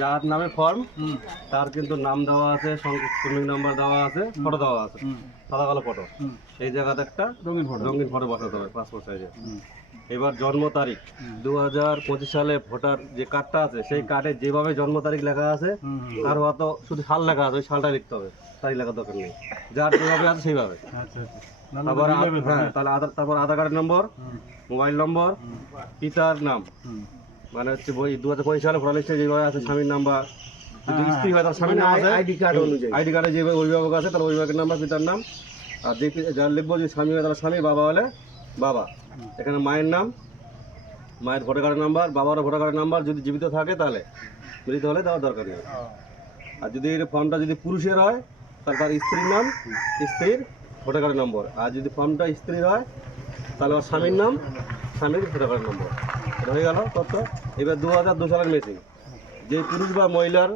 যার নামে ফর্ম তার কিন্তু নাম দেওয়া আছে শ্রমিক নাম্বার দেওয়া আছে ফটো দেওয়া আছে। সাদা কালো ফটো এই জায়গাতে একটা রঙিন ফটো রঙিন ফটো বসাতে হবে পাসপোর্ট সাইজে এবার জন্ম তারিখ। দু হাজার পঁচিশ সালে ভোটার যে কার্ডটা আছে সেই কার্ডে যেভাবে জন্ম তারিখ লেখা আছে তার হয়তো শুধু সাল লেখা আছে ওই সালটা লিখতে হবে। তারিখ লেখা দরকার নেই। যার যেভাবে আছে সেইভাবে। আচ্ছা আচ্ছা। তারপর হ্যাঁ তাহলে আধার তারপর আধার কার্ডের নম্বর মোবাইল নম্বর পিতার নাম। মানে হচ্ছে বই দু হাজার পঁচিশ সালে ভোটার লিস্টে যেভাবে আছে স্বামীর নাম্বার যদি স্ত্রী হয় তার স্বামীর নাম আছে। আইডি কার্ড অনুযায়ী। আইডি কার্ডে যে অভিভাবক আছে তার অভিভাবকের নাম্বার পিতার নাম। আর যে যার লিখব যে স্বামী হয় তার স্বামী বাবা হলে বাবা। এখানে মায়ের নাম মায়ের ভোটার কার্ডের নাম্বার বাবার ভোটার কার্ডের নাম্বার যদি জীবিত থাকে তাহলে। মৃত হলে দেওয়ার দরকার নেই। আর যদি এই ফর্মটা যদি পুরুষের হয় তাহলে তার স্ত্রীর নাম স্ত্রীর ভোটার কার্ডের নম্বর। আর যদি ফর্মটা স্ত্রীর হয় তাহলে ওর স্বামীর নাম স্বামীর ভোটার কার্ডের নম্বর। হয়ে গেল তথ্য। এবার দু হাজার দু সালের মেশিন যে পুরুষ বা মহিলার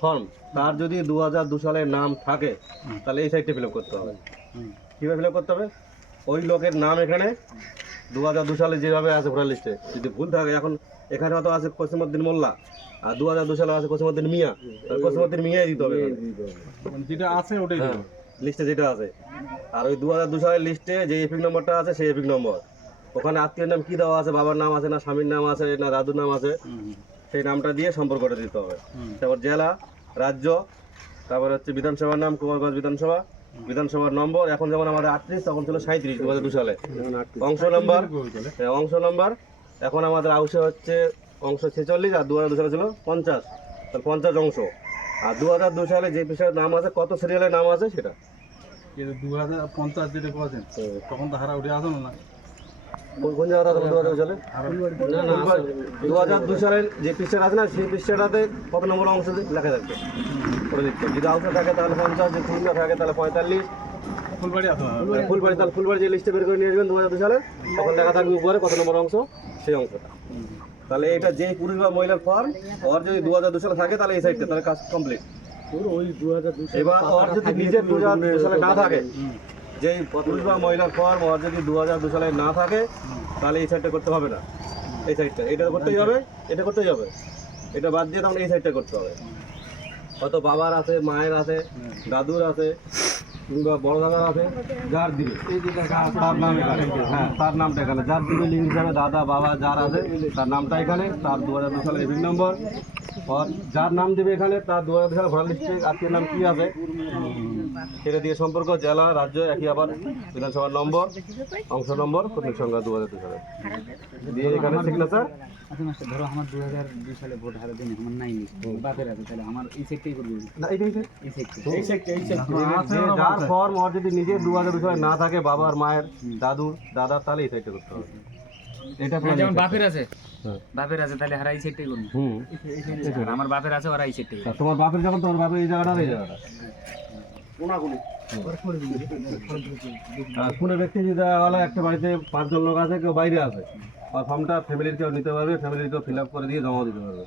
ফর্ম তার যদি দু হাজার দু সালের নাম থাকে তাহলে এই সাইডটা ফিল করতে হবে। কীভাবে ফিল করতে হবে? ওই লোকের নাম এখানে দু হাজার দু সালে যেভাবে আছে ভোটার লিস্টে যদি ভুল থাকে এখন এখানে হয়তো আছে কসিমুদ্দিন মোল্লা আর দু হাজার দু সালে আছে কসিমুদ্দিন মিয়া তাহলে কসিমুদ্দিন মিয়াই দিতে হবে যেটা আছে ওটাই হ্যাঁ লিস্টে যেটা আছে। আর ওই দু হাজার দু সালের লিস্টে যে এপিক নম্বরটা আছে সেই এপিক নম্বর। ওখানে আত্মীয়ের নাম কি দেওয়া আছে? বাবার নাম আছে না স্বামীর নাম আছে না দাদুর নাম আছে? সেই নামটা দিয়ে সম্পর্কটা দিতে হবে। তারপর জেলা রাজ্য তারপর হচ্ছে বিধানসভার নাম কুমারগঞ্জ বিধানসভা বিধানসভার নম্বর। এখন যেমন আমাদের আটত্রিশ তখন ছিল সাঁত্রিশ দু হাজার দু সালে অংশ নম্বর। হ্যাঁ, অংশ নম্বর। এখন আমাদের আউসে হচ্ছে অংশ ছেচল্লিশ আর দু হাজার দু সালে ছিল পঞ্চাশ। তাহলে পঞ্চাশ অংশ। আর দু হাজার দু সালে যে পেশার নাম আছে কত সিরিয়ালের নাম আছে সেটা? দু হাজার পঞ্চাশ যেটা করেছেন তখন তো হারা উঠে আসলো না। কোন- কোন জায়গাটা দু হাজার সালে দু হাজার দু সালের যে পৃষ্ঠা আছে না সেই পৃষ্ঠাটাতে কত নম্বর অংশ লেখা থাকবে? করে দিতে যদি আউটে থাকে তাহলে পঞ্চাশ যদি ফুল থাকে তাহলে পঁয়তাল্লিশ। ফুলবাড়ি ফুলবাড়ি তাহলে ফুলবাড়ি যে লিস্টে বের করে নিয়ে আসবেন দু হাজার দু সালে তখন লেখা থাকবে উপরে কত নম্বর অংশ সেই অংশটা। তাহলে এটা যে পুরুষ বা মহিলার ফর্ম ওর যদি দু হাজার দু সালে থাকে তাহলে এই সাইডটা তাহলে কাজ কমপ্লিট এবার ওর যদি নিজের দু হাজার দু সালে না থাকে যেই পুরুষ বা মহিলার ফর্ম ওর যদি দু হাজার দু সালে না থাকে, তাহলে এই সাইডটা করতে হবে না। এই সাইডটা এটা করতেই হবে, এটা করতেই হবে। এটা বাদ দিয়ে তখন এই সাইডটা করতে হবে। হয়তো বাবার আছে, মায়ের আছে, দাদুর আছে, কিংবা বড় দাদার আছে, যার দিবে তার নাম এখানে। হ্যাঁ তার নামটা এখানে। যার দিবে লিঙ্ক হিসাবে দাদা, বাবা, যার আছে, তার নামটা এখানে। তার দু হাজার দু সালের এপিক নম্বর। যার নাম দেবে এখানে, তার দু হাজার ভোটার লিস্টে আত্মীয় নাম কি আছে? সেটা দিয়ে সম্পর্ক, জেলা, রাজ্য, একই আবার বিধানসভার নম্বর, অংশ নম্বর প্রতীক সংখ্যা দু হাজার দু সালে। দিয়ে এখানে সিগনেচার দুই সালে যার ফর্ম ওর যদি নিজের দু হাজার বিষয় না থাকে, বাবার, মায়ের, দাদুর, দাদার, তাহলে এই সাইডটা করতে হবে। এটা আপনার যেমন বাপের আছে। হ্যাঁ। বাপের আছে তাহলে হারা এই সেক্টই হুম। আমার বাপের আছে ওরা এই সেক্টই তোমার বাপের যখন তোমার বাপের এই জায়গাটা এই জায়গাটা? আর কোনো ব্যক্তি যদি একটা বাড়িতে পাঁচজন লোক আছে কেউ বাইরে আছে। আর ফর্মটা ফ্যামিলির কেউ নিতে পারবে ফ্যামিলির কেউ ফিল আপ করে দিয়ে জমা দিতে পারবে।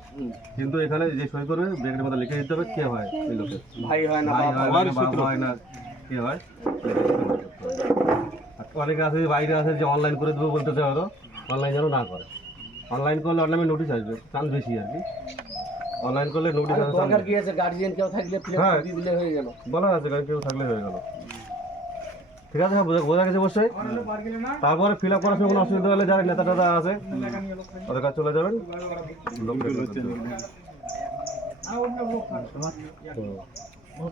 কিন্তু এখানে যে সই করবে ব্যাগের মধ্যে লিখে দিতে হবে কে হয় ওই লোকের। ভাই হয় ভাই হয় না বাবা হয় না কে হয়? আর অনেকে আছে বাইরে আছে যে অনলাইন করে দেবো বলতেছে হয়তো অনলাইন যেন না করে। অনলাইন করলে অনলাইনে নোটিশ আসবে চান্স বেশি আর কি। অনলাইন করলে নোটিশ আসবে বেশি। কি আছে? গার্জিয়ান কেউ থাকলে হ্যাঁ। দিলে হয়ে গেল। বলা আছে গাড়ি কেউ থাকলে হয়ে গেল। ঠিক আছে হ্যাঁ বোঝা বোঝা গেছে অবশ্যই। তারপরে ফিল আপ করার সময় কোনো অসুবিধা হলে যারা নেতা টেতা আছে ওদের কাছে চলে যাবেন। লোক